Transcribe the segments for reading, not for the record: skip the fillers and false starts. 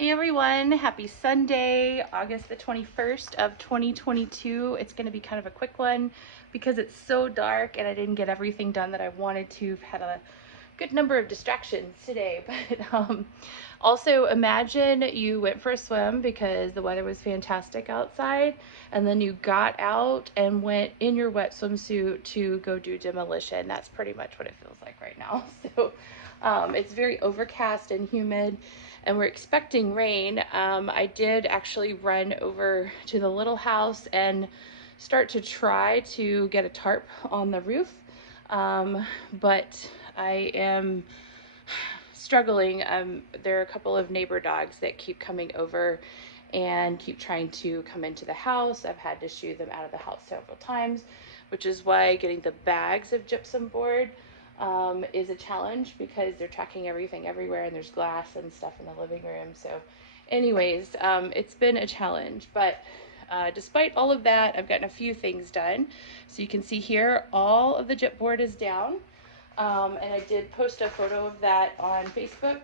Hey everyone, happy Sunday, August the 21st of 2022. It's going to be kind of a quick one because it's so dark and I didn't get everything done that I wanted to. I've had a good number of distractions today, but also imagine you went for a swim because the weather was fantastic outside, and then you got out and went in your wet swimsuit to go do demolition. That's pretty much what it feels like right now. So it's very overcast and humid, and we're expecting rain. I did actually run over to the little house and start to try to get a tarp on the roof, but I am struggling. There are a couple of neighbor dogs that keep coming over and keep trying to come into the house. I've had to shoo them out of the house several times, which is why getting the bags of gypsum board is a challenge, because they're tracking everything everywhere and there's glass and stuff in the living room. So anyways, it's been a challenge, but despite all of that, I've gotten a few things done. So you can see here, all of the gyp board is down. And I did post a photo of that on Facebook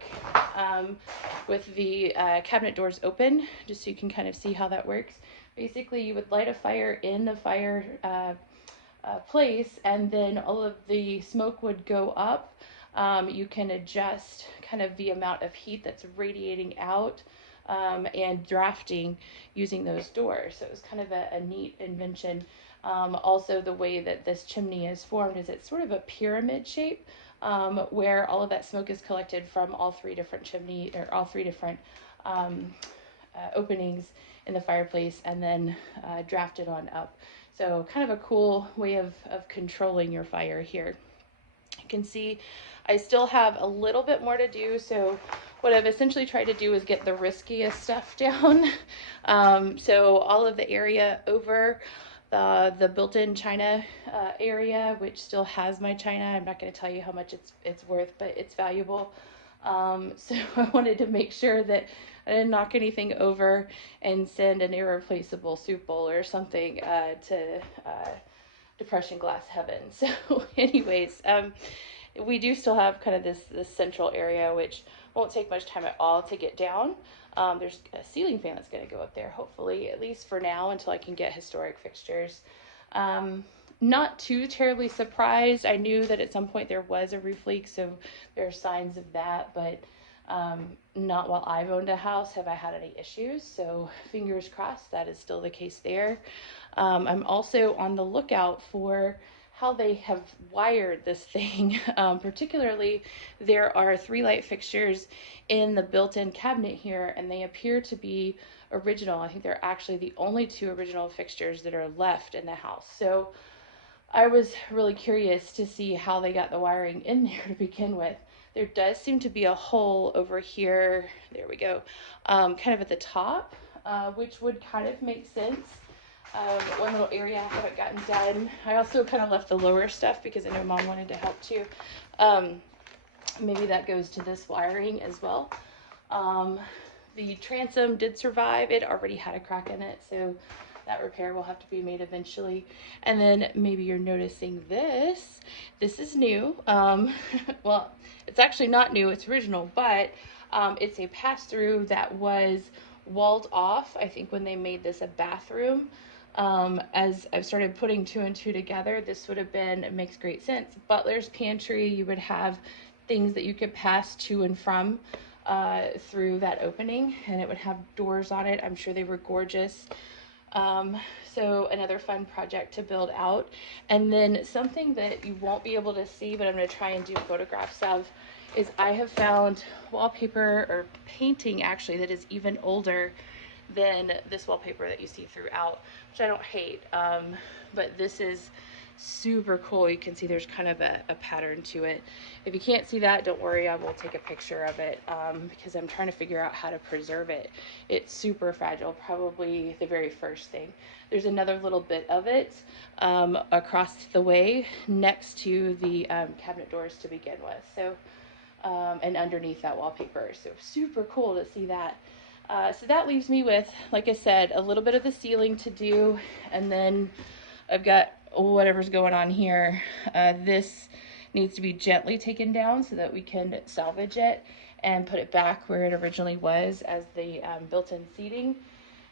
with the cabinet doors open, just so you can kind of see how that works. Basically, you would light a fire in the fire place, and then all of the smoke would go up. You can adjust kind of the amount of heat that's radiating out and drafting using those doors. So it was kind of a neat invention. Also, the way that this chimney is formed is it's sort of a pyramid shape, where all of that smoke is collected from all three different openings in the fireplace, and then drafted on up. So kind of a cool way of controlling your fire here. You can see I still have a little bit more to do. So what I've essentially tried to do is get the riskiest stuff down. So all of the area over the built-in china area, which still has my china. I'm not going to tell you how much it's worth, but it's valuable. So I wanted to make sure that I didn't knock anything over and send an irreplaceable soup bowl or something to depression glass heaven. So anyways, we do still have kind of this central area, which won't take much time at all to get down. There's a ceiling fan that's going to go up there, hopefully, at least for now, until I can get historic fixtures. Not too terribly surprised. I knew that at some point there was a roof leak, so there are signs of that, but not while I've owned a house have I had any issues. So fingers crossed that is still the case there. I'm also on the lookout for how they have wired this thing. Particularly, there are 3 light fixtures in the built-in cabinet here, and they appear to be original. I think they're actually the only 2 original fixtures that are left in the house. So I was really curious to see how they got the wiring in there to begin with. There does seem to be a hole over here, there we go, kind of at the top, which would kind of make sense. One little area I haven't gotten done. I also kind of left the lower stuff because I know Mom wanted to help too. Maybe that goes to this wiring as well. The transom did survive. It already had a crack in it, so that repair will have to be made eventually. And then maybe you're noticing this. This is new. Well, it's actually not new, it's original, but it's a pass-through that was walled off, I think, when they made this a bathroom. As I've started putting 2 and 2 together, this would have been, it makes great sense, butler's pantry. You would have things that you could pass to and from through that opening, and it would have doors on it. I'm sure they were gorgeous. So another fun project to build out. And then something that you won't be able to see, but I'm going to try and do photographs of, is I have found wallpaper, or painting actually, that is even older than this wallpaper that you see throughout, which I don't hate. But this is super cool. You can see there's kind of a pattern to it. If you can't see that, don't worry, I will take a picture of it, because I'm trying to figure out how to preserve it. It's super fragile, probably the very first thing. There's another little bit of it across the way next to the cabinet doors to begin with. So and underneath that wallpaper. So super cool to see that. So that leaves me with, like I said, a little bit of the ceiling to do, and then I've got whatever's going on here. This needs to be gently taken down so that we can salvage it, and put it back where it originally was as the built-in seating.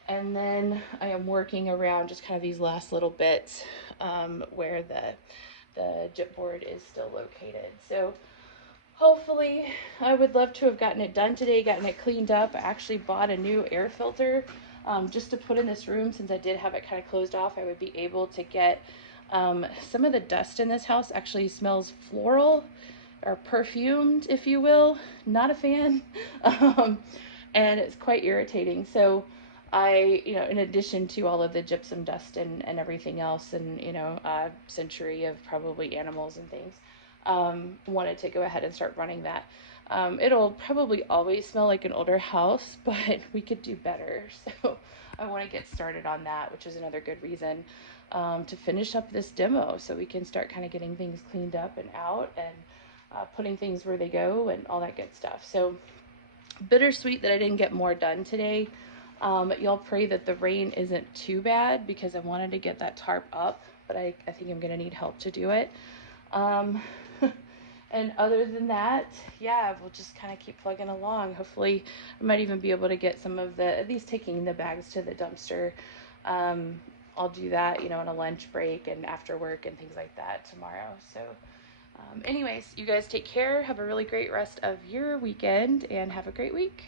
And then I am working around just kind of these last little bits where the gypboard is still located. So hopefully, I would love to have gotten it done today, gotten it cleaned up. I actually bought a new air filter just to put in this room. Since I did have it kind of closed off, I would be able to get some of the dust in this house actually smells floral or perfumed, if you will. Not a fan. And it's quite irritating. So I, in addition to all of the gypsum dust and everything else, and, a century of probably animals and things, wanted to go ahead and start running that. It'll probably always smell like an older house, but we could do better. So I want to get started on that, which is another good reason to finish up this demo so we can start kind of getting things cleaned up and out and putting things where they go and all that good stuff. So bittersweet that I didn't get more done today. Y'all pray that the rain isn't too bad because I wanted to get that tarp up, but I think I'm going to need help to do it. And other than that, yeah, we'll just kind of keep plugging along. Hopefully, I might even be able to get some of at least taking the bags to the dumpster. I'll do that, on a lunch break and after work and things like that tomorrow. So, anyways, you guys take care. Have a really great rest of your weekend and have a great week.